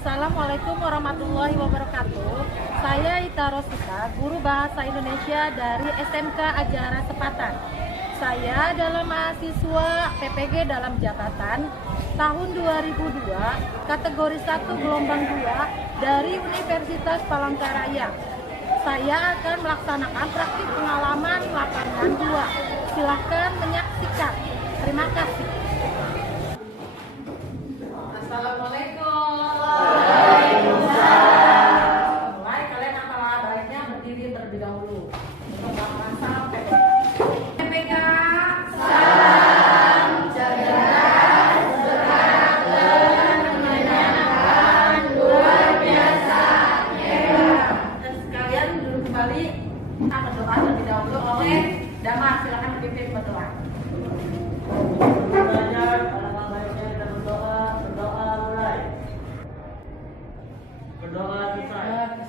Assalamualaikum warahmatullahi wabarakatuh. Saya Ita Rosita, guru Bahasa Indonesia dari SMK Ajara Sepatan. Saya adalah mahasiswa PPG dalam jabatan tahun 2002, kategori 1 gelombang 2 dari Universitas Palangkaraya. Saya akan melaksanakan praktik pengalaman lapangan 2. Silahkan menyaksikan. Terima kasih. Assalamualaikum. Mulai, kalian apa baiknya berdiri terlebih dahulu untuk melakukan salam PPG. Salam cerdas, berakal, menyenangkan, luar biasa, hebat. Dan sekalian duduk kembali, kita berdoa terlebih dahulu oleh Damar. Silakan dipimpin berdoa.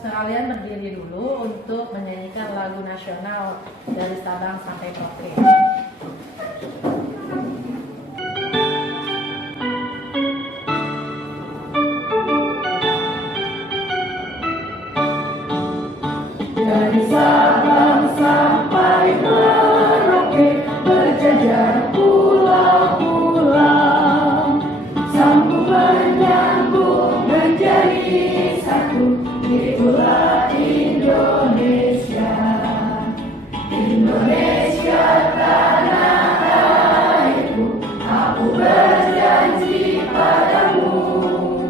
Sekalian berdiri dulu untuk menyanyikan lagu nasional dari Sabang sampai Merauke. Dari Sabang sampai Merauke berjajar pulau-pulau, sambung menyambung menjadi satu. Itulah Indonesia, Indonesia tanah airku. Aku berjanji padamu,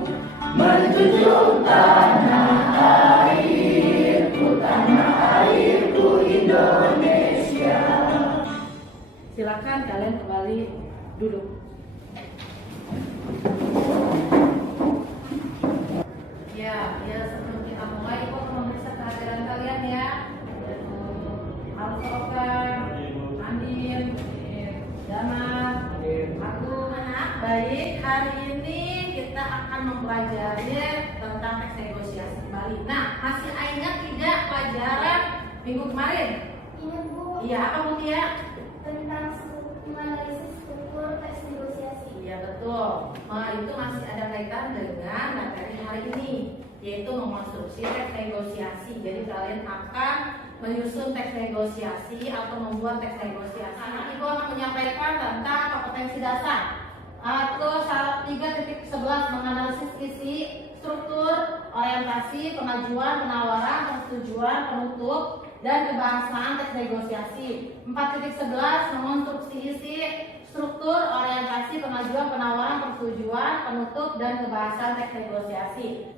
menjunjung tanah airku Indonesia. Silakan kalian kembali duduk. Sebelum kita mulai, aku akan memeriksa kehadiran kalian ya. Al-Sokan, Andin, Damar, Agung. Baik, hari ini kita akan mempelajari tentang teks negosiasi kembali. Nah, masih ingat tidak pelajaran minggu kemarin? Ingat, Bu. Iya, apa Bu Tia? Tentang menganalisis struktur teks negosiasi. Iya, betul. Itu masih ada kaitan dengan materi hari ini, yaitu mengonstruksi teks negosiasi. Jadi kalian akan menyusun teks negosiasi atau membuat teks negosiasi. Nah, Ibu akan menyampaikan tentang kompetensi dasar atau syarat 3.11 menganalisis isi, struktur, orientasi, pengajuan, penawaran, persetujuan, penutup, dan kebahasan teks negosiasi. 4.11 mengonstruksi isi, struktur, orientasi, pengajuan, penawaran, persetujuan, penutup, dan kebahasan teks negosiasi.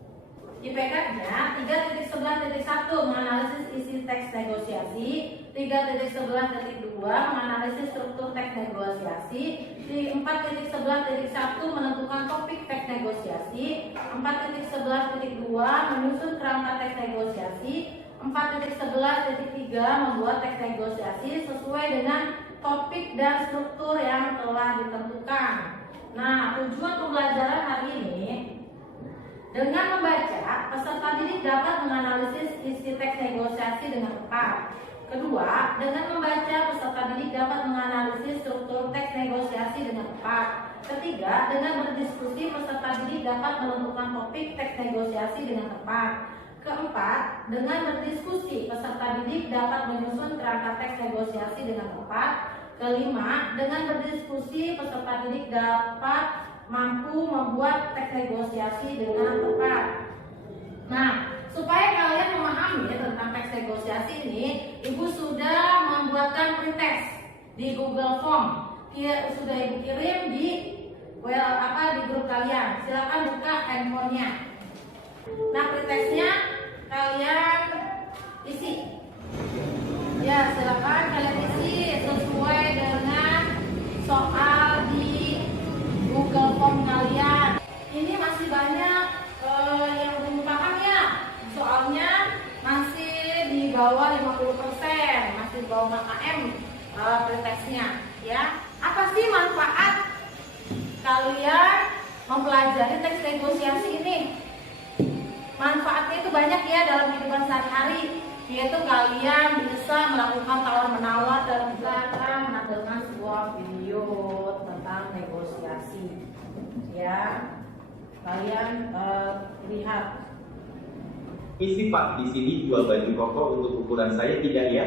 IPK-nya 3.11.1 menganalisis isi teks negosiasi, 3.11.2 menganalisis struktur teks negosiasi, 4.11.1 menentukan topik teks negosiasi, 4.11.2 menyusun kerangka teks negosiasi, 4.11.3 membuat teks negosiasi sesuai dengan topik dan struktur yang telah ditentukan. Nah, tujuan pembelajaran hari ini, dengan membaca, peserta didik dapat menganalisis isi teks negosiasi dengan tepat. Kedua, dengan membaca, peserta didik dapat menganalisis struktur teks negosiasi dengan tepat. Ketiga, dengan berdiskusi, peserta didik dapat menentukan topik teks negosiasi dengan tepat. Keempat, dengan berdiskusi, peserta didik dapat menyusun kerangka teks negosiasi dengan tepat. Kelima, dengan berdiskusi, peserta didik dapat mampu membuat teks negosiasi dengan tepat. Nah, supaya kalian memahami tentang teks negosiasi ini, Ibu sudah membuatkan pretest di Google Form. Sudah Ibu kirim di di grup kalian. Silakan buka handphonenya. Nah, pretestnya kalian isi. Ya, silakan kalian isi sesuai dengan soal di Google Form kalian. Ini masih banyak yang belum paham ya. Soalnya masih di bawah 50%, masih di bawah KM pretestnya ya. Apa sih manfaat kalian mempelajari teks negosiasi ini? Manfaatnya itu banyak ya dalam kehidupan sehari-hari, yaitu kalian bisa melakukan tawar-menawar dalam belakang menampilkan sebuah video tentang negosiasi ya. kalian lihat. Isi Pak, di sini jual baju koko untuk ukuran saya tidak ya?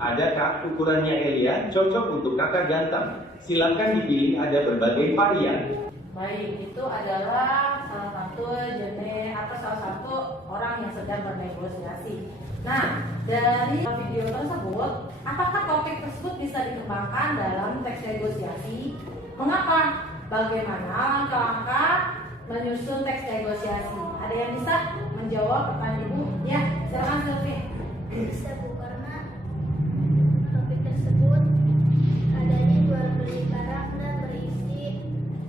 Ada Kak, ukurannya Elia, cocok untuk kakak ganteng. Silakan dipilih, ada berbagai varian. Baik, itu adalah salah satu jenis atau salah satu orang yang sedang bernegosiasi. Nah, dari video tersebut, apakah topik tersebut bisa dikembangkan dalam teks negosiasi? Mengapa? Bagaimana langkah-langkah menyusun teks negosiasi? Ada yang bisa menjawab pertanyaan Ibu? Ya, silakan Sylvie. Bisa Bu, karena topik tersebut adanya jual beli barang dan berisi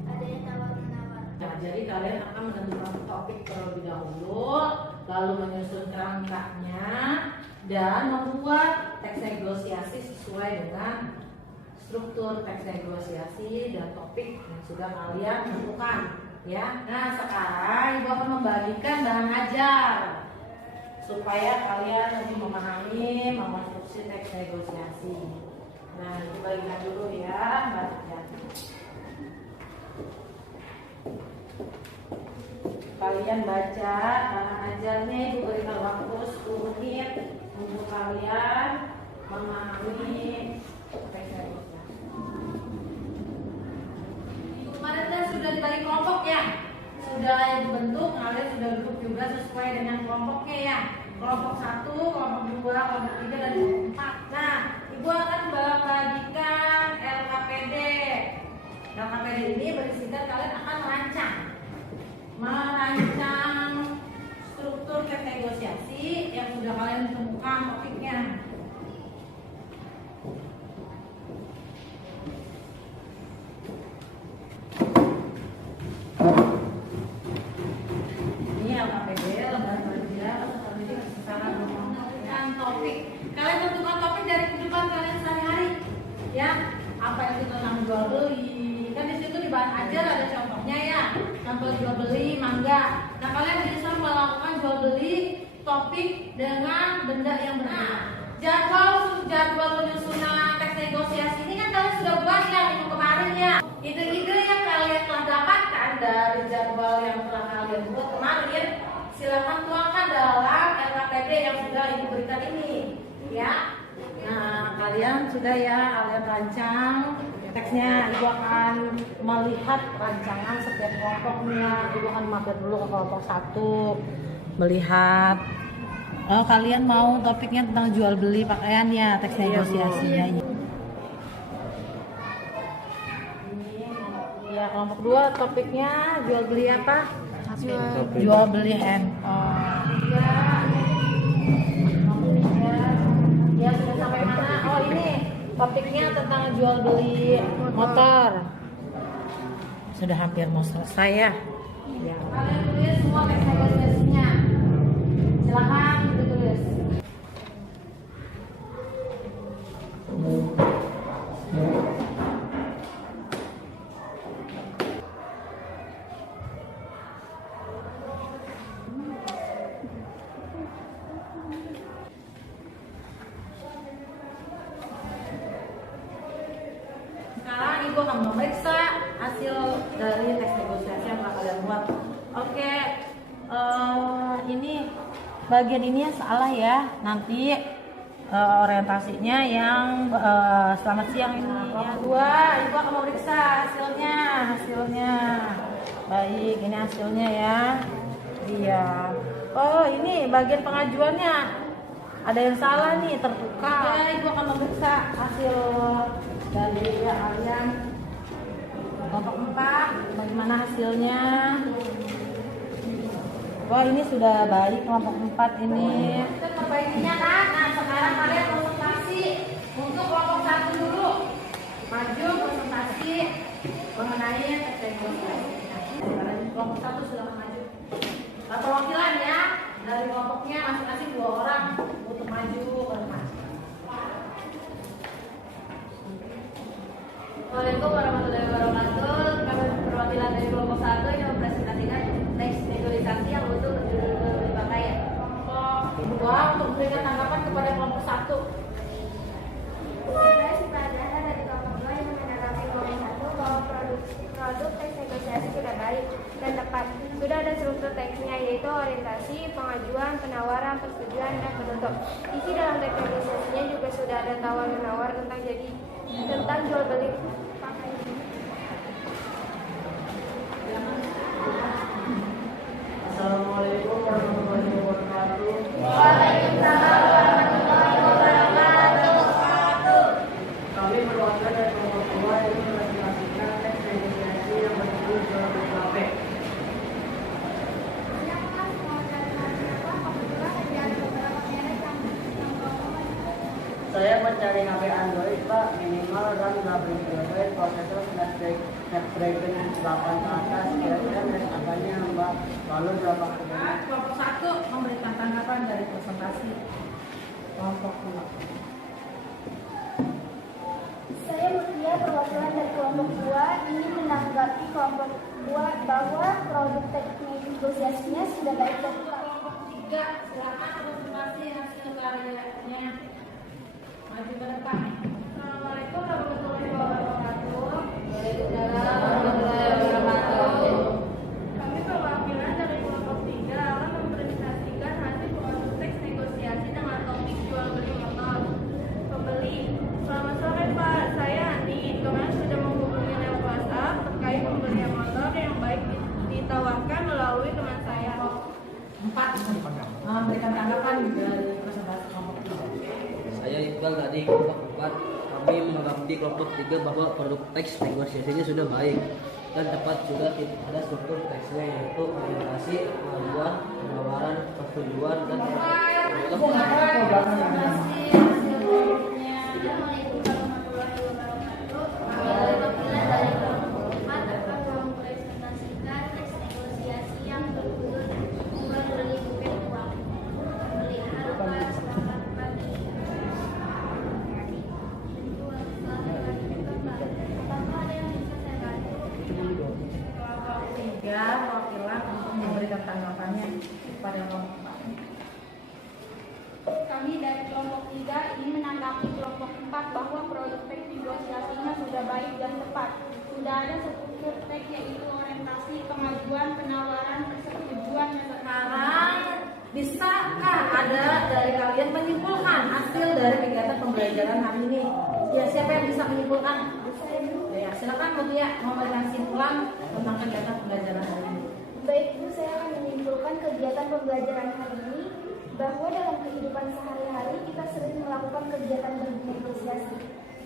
adanya tawar menawar. Nah, jadi kalian akan menentukan topik terlebih dahulu, lalu menyusun kerangkanya dan membuat teks negosiasi sesuai dengan struktur teks negosiasi dan topik yang sudah kalian tentukan. Ya, nah sekarang Ibu akan membagikan bahan ajar supaya kalian lebih memahami mengonstruksi teks negosiasi. Nah, Ibu bagikan dulu ya bahan ajar. Kalian baca bahan ajarnya, Ibu berikan waktu 10 menit untuk kalian memahami teks negosiasi. Kemarin kan sudah dibagi kelompok ya, sudah dibentuk, kalian sudah duduk juga sesuai dengan kelompoknya ya. Kelompok 1, kelompok 2, kelompok 3, dan kelompok 4. Nah, Ibu akan bagikan LKPD. LKPD ini berisikan kalian akan merancang struktur teks negosiasi yang sudah kalian temukan topiknya. Ini LKPD, lembaga kerja atau secara menentukan topik. Kalian tentukan topik dari kehidupan kalian sehari-hari, ya. Apa itu tentang jual beli? Kan di situ di bahan ajar ada contohnya ya. Contoh jual beli mangga. Nah, kalian bisa melakukan jual beli topik dengan benda yang berbeda. Jadwal penyusunan teks negosiasi ini kan kalian sudah buat ya minggu kemarin ya. Ide-ide yang kalian telah dapatkan dari jadwal yang telah kalian buat kemarin, silakan tuangkan dalam LKPD yang sudah Ibu berikan ini, ya. Nah, kalian sudah ya, kalian rancang teksnya. Ibu akan melihat rancangan setiap kelompoknya. Ibu akan mampir dulu ke kelompok 1, melihat. Oh, kalian mau topiknya tentang jual beli pakaian ya, teks negosiasinya. Ya, kelompok 2 topiknya jual beli apa? Jual beli handphone. Ya, sudah sampai mana? Oh, ini topiknya tentang jual beli motor. Sudah hampir mau selesai ya. Ya. Kalian tulis semua teks negosiasinya. Silakan ditulis. Sekarang Ibu akan memeriksa hasil dari teks negosiasi yang telah kalian buat. Oke, ini bagian ini yang salah ya. Nanti orientasinya yang selamat siang ini. Yang kedua, Ibu akan memeriksa hasilnya. Baik, ini hasilnya ya. Iya. Oh, ini bagian pengajuannya. Ada yang salah nih, tertukar. Ya, Ibu akan memeriksa hasil dari kalian. Kelompok 4, bagaimana hasilnya? Wah, ini sudah baik kelompok 4 ini. Kita perbaikinya kan? Nah, sekarang kalian konsultasi untuk kelompok 1 dulu. Maju konsultasi mengenai teks negosiasi. Sekarang kelompok 1 sudah maju. Perwakilan ya, dari kelompoknya masing-masing 2 orang untuk maju ke depan. Assalamualaikum warahmatullahi wabarakatuh. Kami perwakilan dari kelompok 1 yang mempresentasikan teks negosiasi yang untuk berjudul pakaian. Kelompok 2 untuk memberikan tanggapan kepada kelompok 1. Saya Sipradana dari kelompok 2 yang menanggapi kelompok 1 bahwa produk teks negosiasi tidak baik dan tepat struktur teksnya, yaitu orientasi, pengajuan, penawaran, persetujuan, dan penutup. Isi dalam teks negosiasinya juga sudah ada tawar-menawar tentang jual beli pakai. Assalamualaikum warahmatullahi wabarakatuh. Waalaikumsalam warahmatullahi wabarakatuh. Kami perwakilan dari kelompok 2 yang mempresentasikan teks negosiasi yang berjudul jual beli HP. Saya mencari HP Android, Pak, minimal RAM 8GB, prosesor Snapdragon 8 ke atas, kira-kira harganya, Mbak. Lalu berapa harganya? Kelompok 1 memberikan tanggapan dari presentasi kelompok 2. Saya Mutia, perwakilan dari kelompok 2, ingin menanggapi kelompok 2 bahwa produk teknik negosiasinya sudah baik dan tepat. Kelompok 3, silakan presentasi hasil karyanya. Maju ke depan. Assalamualaikum warahmatullahi wabarakatuh. Waalaikumsalam warahmatullahi wabarakatuh. Kami perwakilan dari kelompok 3 akan mempresentasikan hasil produk teks negosiasi dengan topik jual beli motor. Pembeli, selamat sore Pak, saya Ani. Kemarin sudah menghubungi lewat WhatsApp terkait pembelian motor yang baik ditawarkan melalui teman saya. 4 memberikan tanggapan dari presentasi kelompok 3. Saya Iqbal dari kelompok 4. Kami menanggapi kelompok 3 bahwa produk teks negosiasinya sudah baik dan tepat, sudah ada struktur teksnya, yaitu orientasi, pengajuan, penawaran, persetujuan, dan Assalamualaikum warahmatullahi wabarakatuh. Perwakilan dari kelompok 4 akan mempresentasikan teks negosiasi yang berjudul jual beli bukan uang. Pembelian Pak, selamat pagi. Apakah ada yang bisa saya bantu? Kelompok 3 perwakilan untuk memberikan tanggapannya kepada kelompok 4. Kami dari kelompok 3 ingin menanggapi kelompok 4 bahwa produk teks negosiasinya sudah baik dan tepat. Sudah ada struktur teks, yaitu orientasi, pengajuan, penawaran, persetujuan, dan Sekarang bisakah ada dari kalian menyimpulkan hasil dari kegiatan pembelajaran hari ini? Ya, siapa yang bisa menyimpulkan? Ya, silakan Mutia memberikan kesimpulan tentang kegiatan pembelajaran hari ini. Baik, Bu, saya akan menyimpulkan kegiatan pembelajaran hari ini bahwa dalam kehidupan sehari-hari kita sering melakukan kegiatan bernegosiasi.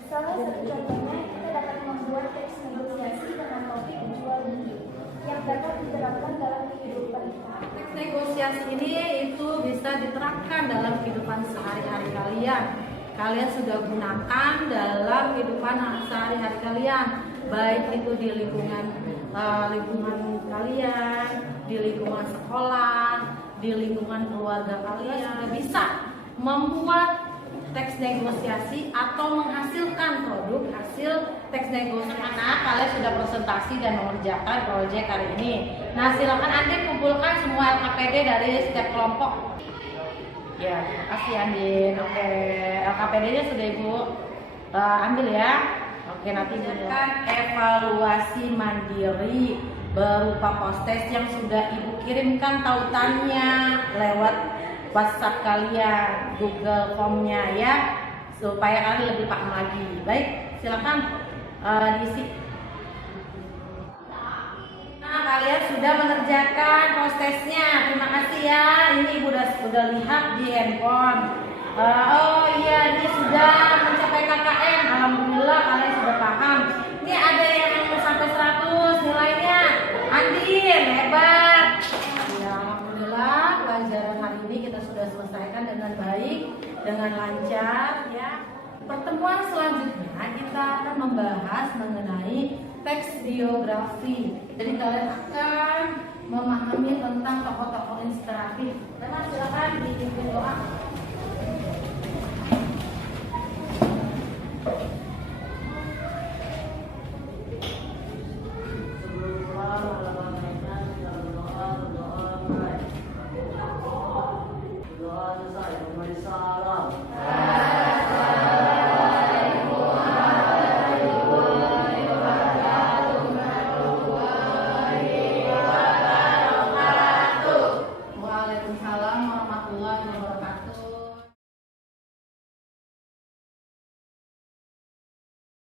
Salah satu contohnya, kita dapat membuat teks negosiasi dengan topik jual beli yang dapat diterapkan dalam kehidupan kita. Teks negosiasi ini itu bisa diterapkan dalam kehidupan sehari-hari kalian. Kalian sudah gunakan dalam kehidupan sehari-hari kalian, baik itu di lingkungan kalian, di lingkungan sekolah, di lingkungan keluarga kalian. Sudah bisa membuat teks negosiasi atau menghasilkan produk hasil teks negosiasi. Nah, kalian sudah presentasi dan mengerjakan proyek hari ini. Nah, silakan Andin kumpulkan semua LKPD dari setiap kelompok. Ya, terima kasih Andin. Oke, LKPD-nya sudah Ibu ambil ya. Oke, nanti akan evaluasi mandiri berupa post-test yang sudah Ibu kirimkan tautannya lewat WhatsApp kalian, Google Form-nya ya, supaya kalian lebih paham lagi. Baik, silakan diisi. Nah, kalian sudah mengerjakan post-testnya. Terima kasih ya. Ini Ibu sudah lihat di handphone. Oh iya, ini sudah mencapai KKM. Alhamdulillah kalian sudah paham. Ini ada yang sampai 100 nilainya. Andin, hebat. Ya, alhamdulillah pelajaran hari ini kita sudah selesaikan dengan baik, dengan lancar ya. Pertemuan selanjutnya kita akan membahas mengenai teks biografi. Jadi kalian akan memahami tentang tokoh-tokoh inspiratif. Dan silakan dipimpin doa. warahmatullahi wabarakatuh.